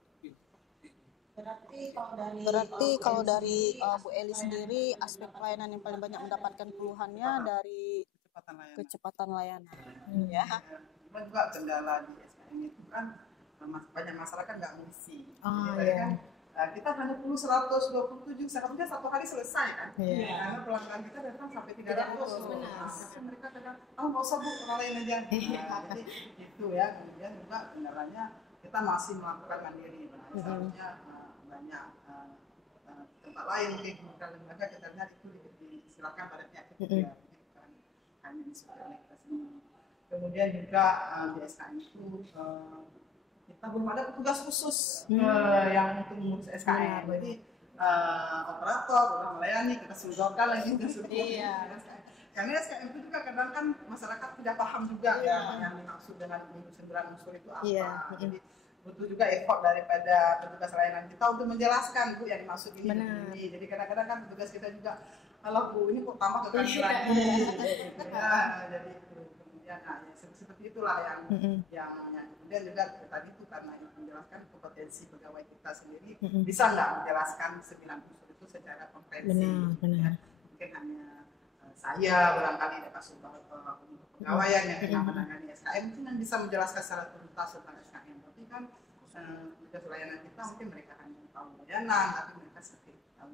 Berarti kalau dari Bu Eli sendiri, aspek pelayanan yang paling banyak mendapatkan keluhannya dari kecepatan layanan. Ya. Cuma juga kendala di SKM itu kan banyak masyarakat nggak mengisi. Iya. Kan kita hanya perlu 127, seharusnya satu hari selesai kan. Iya. Karena pelanggan kita datang sampai 300. Benar. Mereka kadang, nggak usah Bu, lain aja. Jadi itu ya. Kemudian juga kendalanya kita masih melakukan mandiri. Seharusnya banyak tempat lain mungkin kementerian lembaga kita lihat itu disilakan pada pihak ketiga, bukan hanya disukai oleh kita sendiri. Kemudian juga di SKM itu kita belum ada petugas khusus yang untuk mengurus SKM. Jadi operator udah melayani, kita sudahkan lagi karena SKM itu juga kadang kan masyarakat tidak paham juga yang dimaksud dengan 9 unsur itu apa. Jadi butuh juga effort daripada petugas layanan kita untuk menjelaskan Bu yang dimaksud ini. Jadi kadang-kadang kan petugas kita juga, kalau Bu ini kok tambah ke kami lagi. Jadi itu kemudian seperti itulah yang kemudian juga tadi itu karena menjelaskan kompetensi pegawai kita sendiri bisa nggak menjelaskan 9 unsur itu secara komprehensif. Mungkin hanya saya barangkali ada kasus pegawaian yang menangani SKM mungkin yang bisa menjelaskan secara tuntas tentang SKM. Kan tugas layanan kita mungkin mereka hanya tahu layanan tapi mereka sedikit tahu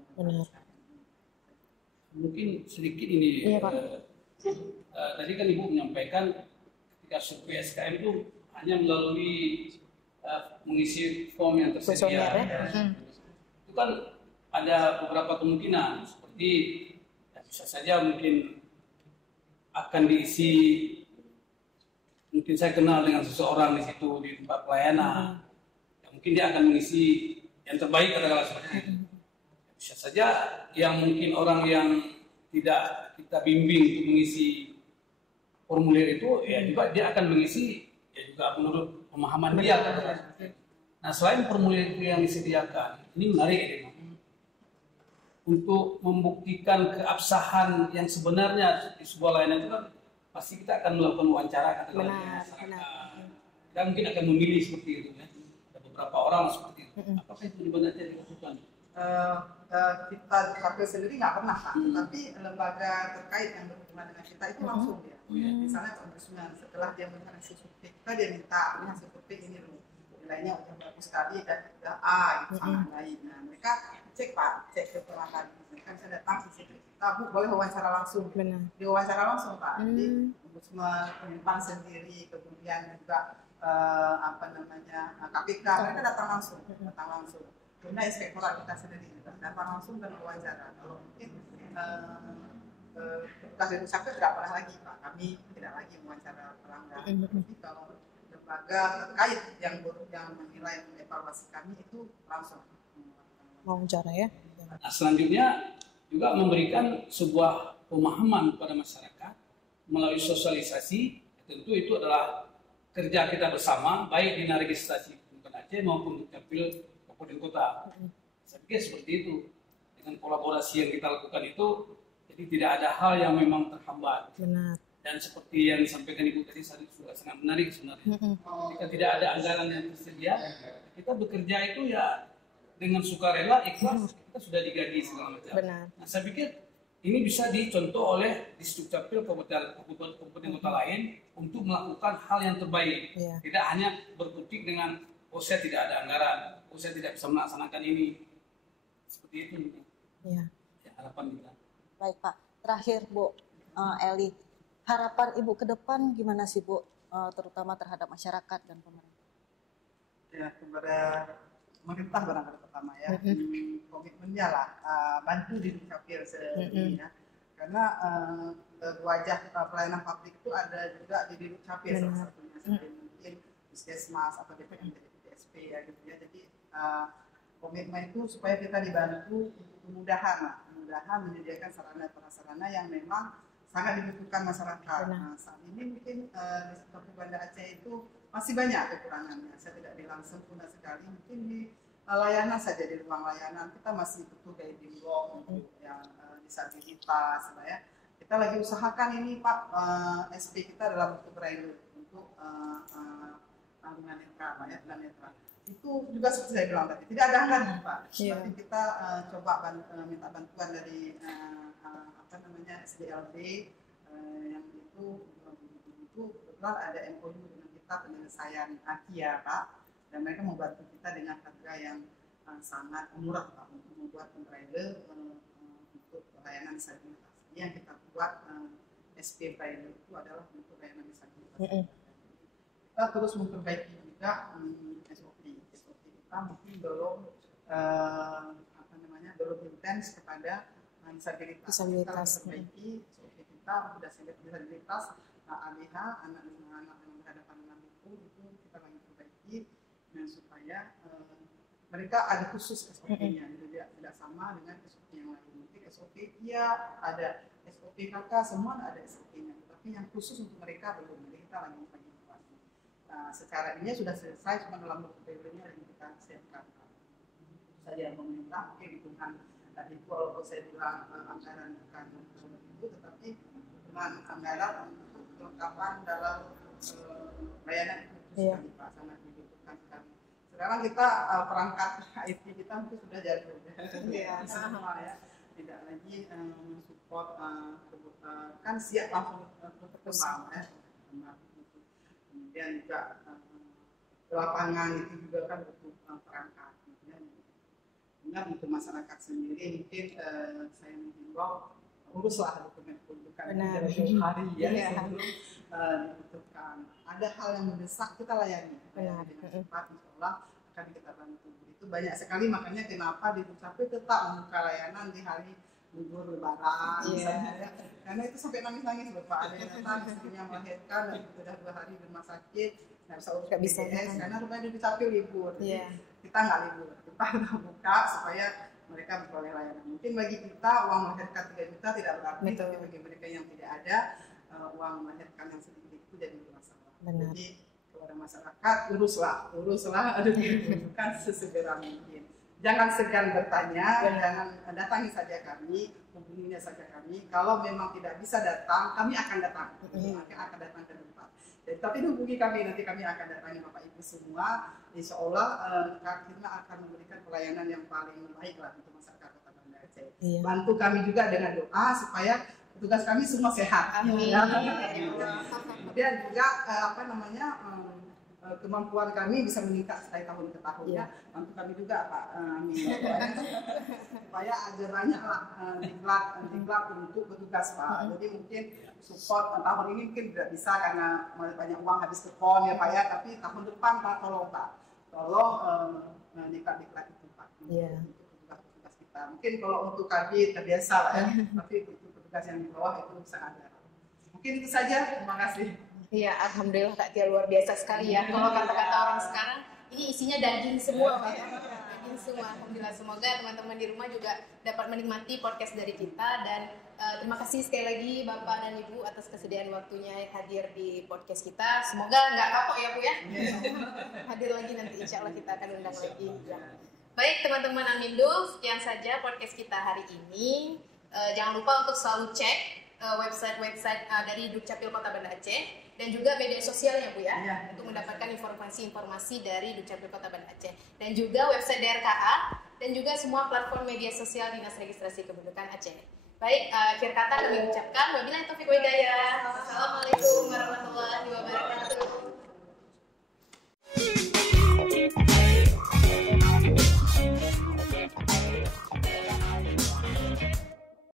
mungkin sedikit ini tadi kan Ibu menyampaikan ketika survei SKM itu hanya melalui mengisi form yang tersedia itu kan ada beberapa kemungkinan seperti bisa saja mungkin akan diisi. Mungkin saya kenal dengan seseorang di situ di tempat pelayanan, mungkin dia akan mengisi yang terbaik katakanlah seperti itu. Bisa saja yang mungkin orang yang tidak kita bimbing untuk mengisi formulir itu, ya juga dia akan mengisi ya juga menurut pemahaman dia. Nah selain formulir itu yang disediakan, ini menarik untuk membuktikan keabsahan yang sebenarnya di sebuah layanan itu kan. Pasti kita akan melakukan wawancara katakanlah masyarakat. Kita mungkin akan memilih seperti itu ya. Ada beberapa orang seperti itu. Apakah itu sebenarnya dilakukan? Kita Dukcapil sendiri nggak pernah Pak, tapi lembaga terkait yang berhubungan dengan kita itu langsung ya. Misalnya Ombudsman setelah dia melihat hasil survei kita dia minta ini hasil survei ini loh nilainya udah bagus sekali dan udah A itu sangat baik. Nah mereka cek Pak, cek ke pelanggan. Mereka bisa datang sisi Bu boleh wawancara langsung. Diwawancara langsung Pak. Jadi Ombudsman, penyimpan sendiri, kemudian juga KPK mereka datang langsung. Kemudian inspektorat kita sendiri juga datang langsung dan wawancara. Kalau mungkin petugas dari Dukcapil tidak pernah lagi Pak. Kami tidak lagi mewawancara pelanggan. Tapi kalau lembaga terkait yang menilai mengevaluasi kami itu langsung wawancara ya. Nah selanjutnya juga memberikan sebuah pemahaman kepada masyarakat melalui sosialisasi. Tentu itu adalah kerja kita bersama baik di registrasi Pemkot Aceh maupun Dukcapil Kabupaten Kota. Saya pikir seperti itu. Dengan kolaborasi yang kita lakukan itu jadi tidak ada hal yang memang terhambat. Dan seperti yang disampaikan Ibu tadi sudah sangat menarik sebenarnya. Jika tidak ada anggaran yang tersedia, kita bekerja itu ya dengan sukarela, ikhlas, kita sudah digaji segala macam. Nah, saya pikir ini bisa dicontoh oleh Disdukcapil kabupaten kota lain untuk melakukan hal yang terbaik. Tidak hanya berkutik dengan saya tidak ada anggaran, saya tidak bisa melaksanakan ini. Seperti itu. Ya, harapan kita. Baik Pak, terakhir Bu Eli, harapan Ibu ke depan gimana sih Bu, terutama terhadap masyarakat dan pemerintah? Ya, kepada pemerintah barangkali pertama ya, komitmennya lah, bantu di Dukcapil sendiri ya, karena wajah pelayanan publik itu ada juga di Dukcapil salah satunya, seperti mungkin Puskesmas atau DPSP ya gitu ya, jadi komitmen itu supaya kita dibantu untuk kemudahan menyediakan sarana prasarana yang memang sangat dibutuhkan masyarakat. Nah, saat ini mungkin di sekitar Banda Aceh itu masih banyak kekurangannya. Saya tidak bilang sempurna sekali. Mungkin di layanan saja, di ruang layanan kita masih butuh guiding block untuk yang disabilitas, ya. Kita lagi usahakan ini Pak, SP kita dalam bentuk braille untuk tunanetra. Itu juga seperti saya bilang tadi, tidak ada anggaran Pak. Tapi kita coba minta bantuan dari SDLB yang itu kebetulan ada MOU dengan kita penyelesaian AKIA Pak, dan mereka membantu kita dengan harga yang sangat murah Pak untuk membuat braille untuk layanan disabilitas. Ini yang kita buat SP braille itu adalah untuk layanan disabilitas. Kita terus memperbaiki juga SOP kita mungkin belum belum intens kepada disabilitas. Kita memperbaiki SOP kita disabilitas, ADH, anak-anak yang berhadapan dengan itu kita lagi perbaiki supaya mereka ada khusus SOP-nya, tidak sama dengan SOP yang lain. Mungkin SOP iya ada, SOP KK semua ada SOP-nya, tapi yang khusus untuk mereka belum. Jadi kita lagi memperbaiki. Secara ini sudah selesai, cuma dalam bentuk papernya yang kita siapkan. Saja pemerintah mungkin hitungan tadi walaupun saya bilang anggaran bukan itu, tetapi dengan anggaran untuk kelengkapan dalam layanan itu sangat dibutuhkan sekali. Sekarang kita perangkat IT kita mungkin sudah jadul, semua ya, tidak lagi mensupport kan siap langsung berkembang ya. Kemudian juga lapangan itu juga kan butuh perangkat. Kemudian untuk masyarakat sendiri mungkin saya menghimbau uruslah dokumen kependudukan dalam 2 hari ya sebelum dibutuhkan. Ada hal yang mendesak kita layani dengan cepat, insya Allah akan kita bantu. Itu banyak sekali, makanya kenapa di Dukcapil tetap membuka layanan di hari libur lebaran misalnya ya. Karena itu sampai nangis-nangis loh Pak, ada yang datang istrinya melahirkan dan sudah 2 hari di rumah sakit nggak bisa urus BPJS karena rumahnya di Dukcapil libur. Kita nggak libur, kita buka supaya mereka memperoleh layanan. Mungkin bagi kita uang melahirkan 3 juta tidak berarti, tapi bagi mereka yang tidak ada uang melahirkan yang sedikit itu jadi masalah. Jadi kepada masyarakat uruslah ada dibutuhkan sesegera mungkin. Jangan segan bertanya, jangan datangi saja kami, hubunginya saja kami. Kalau memang tidak bisa datang, kami akan datang. Akan datang ke tempat. Jadi, tapi hubungi kami, nanti kami akan datangi Bapak Ibu semua. Insya Allah kita akan memberikan pelayanan yang paling baik lah untuk masyarakat Kota Banda Aceh. Bantu kami juga dengan doa supaya petugas kami semua sehat. Amin. Kemudian juga kemampuan kami bisa meningkat dari tahun ke tahun ya. Bantu kami juga Pak, supaya ada banyaklah diklat untuk petugas Pak. Jadi mungkin support tahun ini mungkin tidak bisa karena banyak uang habis ke PON ya Pak ya. Tapi tahun depan Pak tolong diklat itu Pak untuk petugas kita. Mungkin kalau untuk kabit terbiasa lah ya. Tapi untuk petugas yang di bawah itu sangat jarang. Mungkin itu saja. Terima kasih. Iya, alhamdulillah Kak Tia luar biasa sekali ya. Kalau kata-kata orang sekarang, ini isinya daging semua, Pak. Daging semua. Alhamdulillah, semoga teman-teman di rumah juga dapat menikmati podcast dari kita. Dan terima kasih sekali lagi Bapak dan Ibu atas kesediaan waktunya hadir di podcast kita. Semoga nggak kapok ya Bu ya. Hadir lagi nanti, insya Allah kita akan undang lagi. Baik teman-teman Amindo, sekian saja podcast kita hari ini. Jangan lupa untuk selalu cek website dari Dukcapil Kota Banda Aceh dan juga media sosialnya Bu ya, untuk mendapatkan informasi-informasi dari Dukcapil Kota Banda Aceh dan juga website DRKA dan juga semua platform media sosial Dinas Registrasi Kependudukan Aceh. Baik, akhir kata kami ucapkan wabillahi taufiq wa hidayah. Wassalamualaikum warahmatullahi wabarakatuh.